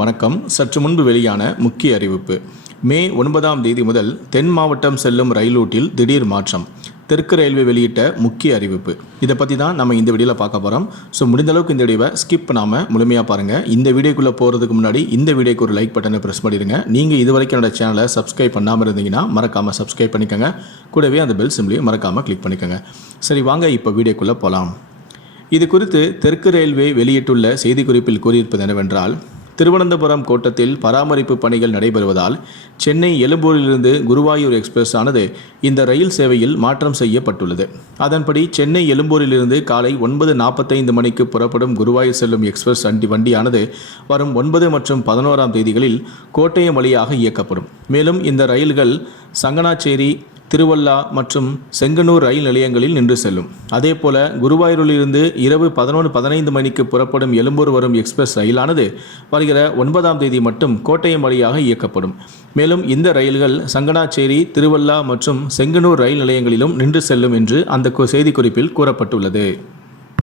வணக்கம். சற்று முன்பு வெளியான முக்கிய அறிவிப்பு. மே ஒன்பதாம் தேதி முதல் தென் மாவட்டம் செல்லும் ரயிலூட்டில் திடீர் மாற்றம். தெற்கு ரயில்வே வெளியிட்ட முக்கிய அறிவிப்பு. இதை பற்றி தான் நம்ம இந்த வீடியோவில் பார்க்க போகிறோம் ஸோ முடிந்த அளவுக்கு இந்த வீடியோவை ஸ்கிப் பண்ணாமல் முழுமையாக பாருங்கள் இந்த வீடியோக்குள்ளே போகிறதுக்கு முன்னாடி இந்த வீடியோக்கு ஒரு லைக் பட்டனை ப்ரெஸ் பண்ணிடுங்க. நீங்கள் இது வரைக்கும் என்னோட சேனலை சப்ஸ்கிரைப் பண்ணாமல் இருந்தீங்கன்னா மறக்காமல் சப்ஸ்கிரைப் பண்ணிக்கோங்க. கூடவே அந்த பெல் சிம்லையும் மறக்காமல் கிளிக் பண்ணிக்கோங்க. சரி வாங்க இப்போ வீடியோக்குள்ளே போகலாம் இது குறித்து தெற்கு ரயில்வே வெளியிட்டுள்ள செய்திக்குறிப்பில் கூறியிருப்பது என்னவென்றால் திருவனந்தபுரம் கோட்டத்தில் பராமரிப்பு பணிகள் நடைபெறுவதால் சென்னை எழும்பூரிலிருந்து குருவாயூர் எக்ஸ்பிரஸ் ஆனது இந்த ரயில் சேவையில் மாற்றம் செய்யப்பட்டுள்ளது. அதன்படி சென்னை எழும்பூரிலிருந்து காலை ஒன்பது நாற்பத்தைந்து மணிக்கு புறப்படும் குருவாயூர் செல்லும் எக்ஸ்பிரஸ் வண்டி வண்டியானது வரும் ஒன்பது மற்றும் பதினோராம் தேதிகளில் கோட்டயம் வழியாக இயக்கப்படும். மேலும் இந்த ரயில்கள் சங்கனாச்சேரி திருவள்ளா மற்றும் செங்கனூர் ரயில் நிலையங்களில் நின்று செல்லும். அதேபோல குருவாயூரிலிருந்து இரவு பதினொன்று பதினைந்து மணிக்கு புறப்படும் எழும்பூர் வரும் எக்ஸ்பிரஸ் ரயிலானது வருகிற ஒன்பதாம் தேதி மட்டும் கோட்டயம் வழியாக இயக்கப்படும். மேலும் இந்த ரயில்கள் சங்கனாச்சேரி திருவள்ளா மற்றும் செங்கனூர் ரயில் நிலையங்களிலும் நின்று செல்லும் என்று அந்த செய்திக்குறிப்பில் கூறப்பட்டுள்ளது.